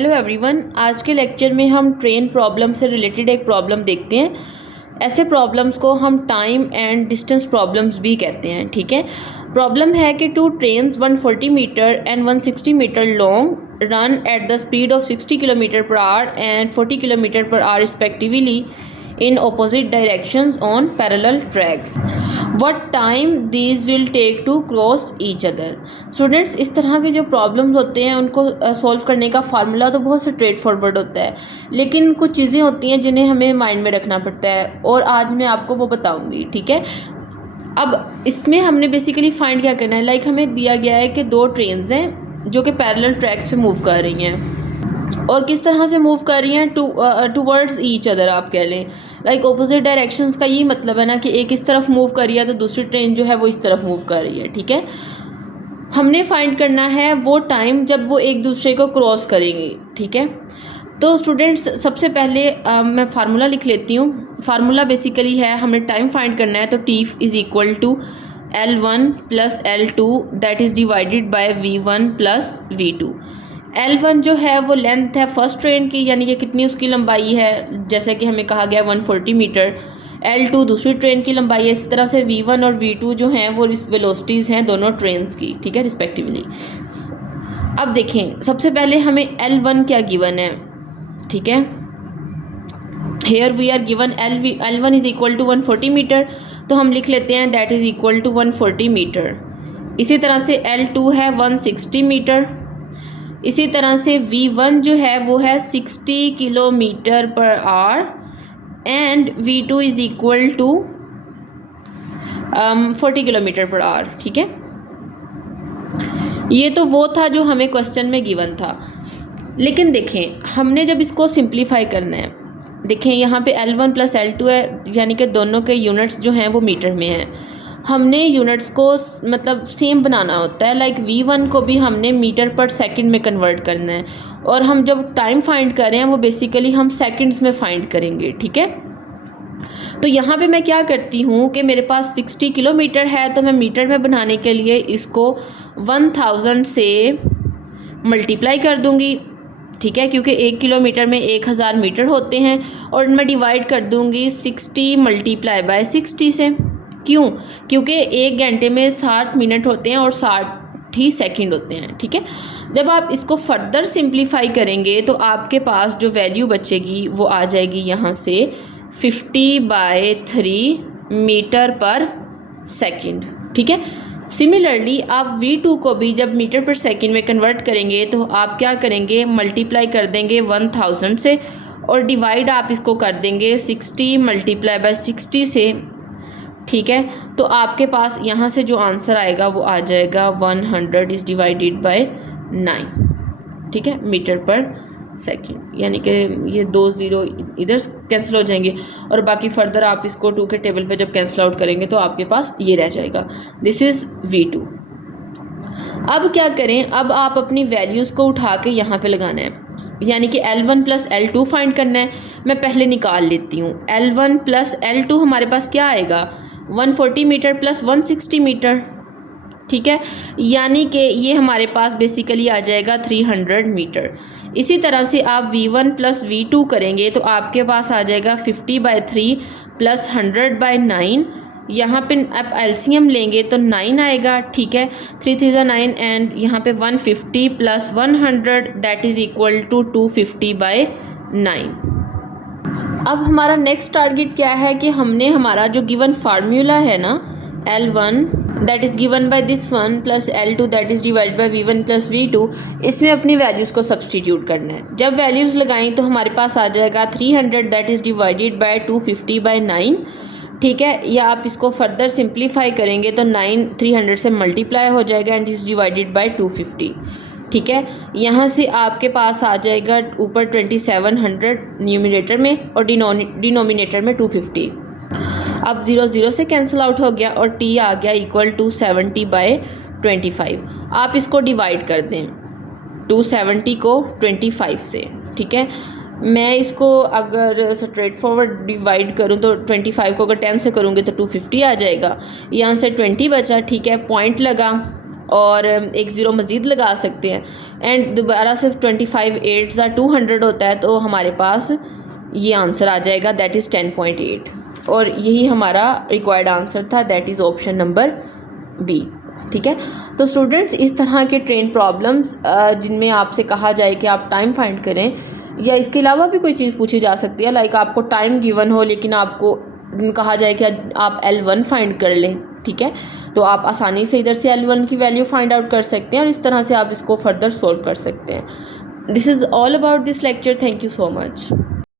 Hello everyone, आज के lecture में हम ट्रेन प्रॉब्लम से रिलेटेड एक प्रॉब्लम देखते हैं। ऐसे प्रॉब्लम्स को हम टाइम एंड डिस्टेंस प्रॉब्लम्स भी कहते हैं। ठीक है, प्रॉब्लम है कि two trains 140 metre and 160 metre long run at the speed of 60 kilometre per hour and 40 kilometre per hour respectively in opposite directions on parallel tracks. What time these will take to cross each other? Students, इस तरह के जो problems होते हैं उनको solve करने का formula तो बहुत स्ट्रेट फॉरवर्ड होता है, लेकिन कुछ चीज़ें होती हैं जिन्हें हमें माइंड में रखना पड़ता है और आज मैं आपको वो बताऊंगी। ठीक है, अब इसमें हमने बेसिकली फाइंड क्या करना है। लाइक हमें दिया गया है कि दो ट्रेन्स हैं जो कि पैरेलल ट्रैक्स पे मूव कर रही हैं और किस तरह से मूव कर रही हैं टूवर्ड्स ईच अदर, आप कह लें। लाइक ऑपोजिट डायरेक्शंस का ये मतलब है ना कि एक इस तरफ मूव कर रही है तो दूसरी ट्रेन जो है वो इस तरफ मूव कर रही है। ठीक है, हमने फाइंड करना है वो टाइम जब वो एक दूसरे को क्रॉस करेंगी। ठीक है, तो स्टूडेंट्स सबसे पहले मैं फार्मूला लिख लेती हूँ। फार्मूला बेसिकली है, हमने टाइम फाइंड करना है तो T is equal to L1 plus L2 that is divided by V1 plus V2। L1 जो है वो लेंथ है फर्स्ट ट्रेन की, यानी कि कितनी उसकी लंबाई है, जैसे कि हमें कहा गया 140 मीटर। L2 दूसरी ट्रेन की लंबाई है। इस तरह से V1 और V2 जो हैं वो वेलोसिटीज़ हैं दोनों ट्रेन्स की। ठीक है, रिस्पेक्टिवली। अब देखें, सबसे पहले हमें L1 क्या गिवन है। ठीक है, here we are given L1 is equal to 140 metre, तो हम लिख लेते हैं that is equal to 140 metre. इसी तरह से L2 है 160 मीटर। इसी तरह से V1 जो है वो है 60 kilometre per hour and V2 is equal to 40 kilometre per hour. ठीक है, ये तो वो था जो हमें क्वेश्चन में गिवन था। लेकिन देखें, हमने जब इसको सिंप्लीफाई करना है, देखें यहाँ पे L1 प्लस L2 है, यानी कि दोनों के यूनिट्स जो हैं वो मीटर में हैं। हमने यूनिट्स को मतलब सेम बनाना होता है। लाइक V1 को भी हमने मीटर पर सेकंड में कन्वर्ट करना है और हम जब टाइम फाइंड कर रहे हैं वो बेसिकली हम सेकंड्स में फाइंड करेंगे। ठीक है, तो यहाँ पे मैं क्या करती हूँ कि मेरे पास 60 किलोमीटर है तो मैं मीटर में बनाने के लिए इसको 1000 से मल्टीप्लाई कर दूँगी। ठीक है, क्योंकि 1 किलोमीटर में 1000 मीटर होते हैं और मैं डिवाइड कर दूँगी 60 मल्टीप्लाई बाय 60 से। क्यों? क्योंकि 1 घंटे में 60 मिनट होते हैं और 60 ही सेकंड होते हैं। ठीक है, जब आप इसको फर्दर सिंप्लीफाई करेंगे तो आपके पास जो वैल्यू बचेगी वो आ जाएगी यहाँ से 50/3 मीटर पर सेकंड। ठीक है, सिमिलरली आप V2 को भी जब मीटर पर सेकंड में कन्वर्ट करेंगे तो आप क्या करेंगे, मल्टीप्लाई कर देंगे 1000 से और डिवाइड आप इसको कर देंगे 60 मल्टीप्लाई बाय 60 से। ठीक है, तो आपके पास यहाँ से जो आंसर आएगा वो आ जाएगा 100 इज़ डिवाइडेड बाय 9। ठीक है, मीटर पर सेकंड, यानी कि ये 2 0 इधर कैंसिल हो जाएंगे और बाकी फर्दर आप इसको 2 के टेबल पे जब कैंसिल आउट करेंगे तो आपके पास ये रह जाएगा। This is V2। अब क्या करें, अब आप अपनी वैल्यूज़ को उठा के यहाँ पे लगाना है, यानी कि L1 प्लस L2 फाइंड करना है। मैं पहले निकाल लेती हूँ। L1 प्लस L2 हमारे पास क्या आएगा, 140 मीटर प्लस 160 मीटर। ठीक है, यानी कि ये हमारे पास बेसिकली आ जाएगा 300 मीटर। इसी तरह से आप V1 प्लस V2 करेंगे तो आपके पास आ जाएगा 50/3 प्लस 100/9। यहाँ पे आप एलसीएम लेंगे तो 9 आएगा। ठीक है, 3 3 9 एंड यहाँ पे 150 plus 100 that is equal to 250/9। अब हमारा नेक्स्ट टारगेट क्या है कि हमने हमारा जो गिवन फार्मूला है ना, L1 that is given by this one plus L2 that is divide by V1 plus V2, इसमें अपनी वैल्यूज़ को सब्सटीट्यूट करना है। जब वैल्यूज़ लगाएं तो हमारे पास आ जाएगा 300 दैट इज़ डिवाइडेड बाय 250/9। ठीक है, या आप इसको फर्दर सिंप्लीफाई करेंगे तो 9 300 से मल्टीप्लाई हो जाएगा एंड इज़ डिवाइडेड बाय 250। ठीक है, यहाँ से आपके पास आ जाएगा ऊपर 2700 न्यूमिनेटर में और डिनोमिनेटर में 250। अब 0 0 से कैंसिल आउट हो गया और टी आ गया इक्वल टू 70/25। आप इसको डिवाइड कर दें 270 को 25 से। ठीक है, मैं इसको अगर स्ट्रेट फॉरवर्ड डिवाइड करूं तो 25 को अगर 10 से करूंगी तो 250 आ जाएगा। यहाँ से 20 बचा। ठीक है, पॉइंट लगा और एक ज़ीरो मज़ीद लगा सकते हैं एंड दोबारा सिर्फ 25 8 या 200 होता है तो हमारे पास ये आंसर आ जाएगा, दैट इज़ 10.8। और यही हमारा रिक्वायर्ड आंसर था, that is option number B. ठीक है, तो स्टूडेंट्स इस तरह के ट्रेन प्रॉब्लम्स जिनमें आपसे कहा जाए कि आप टाइम फाइंड करें, या इसके अलावा भी कोई चीज़ पूछी जा सकती है, लाइक आपको टाइम गिवन हो लेकिन आपको कहा जाए कि आप L1 फाइंड कर लें। ठीक है, तो आप आसानी से इधर से L1 की वैल्यू फाइंड आउट कर सकते हैं और इस तरह से आप इसको फर्दर सोल्व कर सकते हैं। This is all about this lecture. Thank you so much.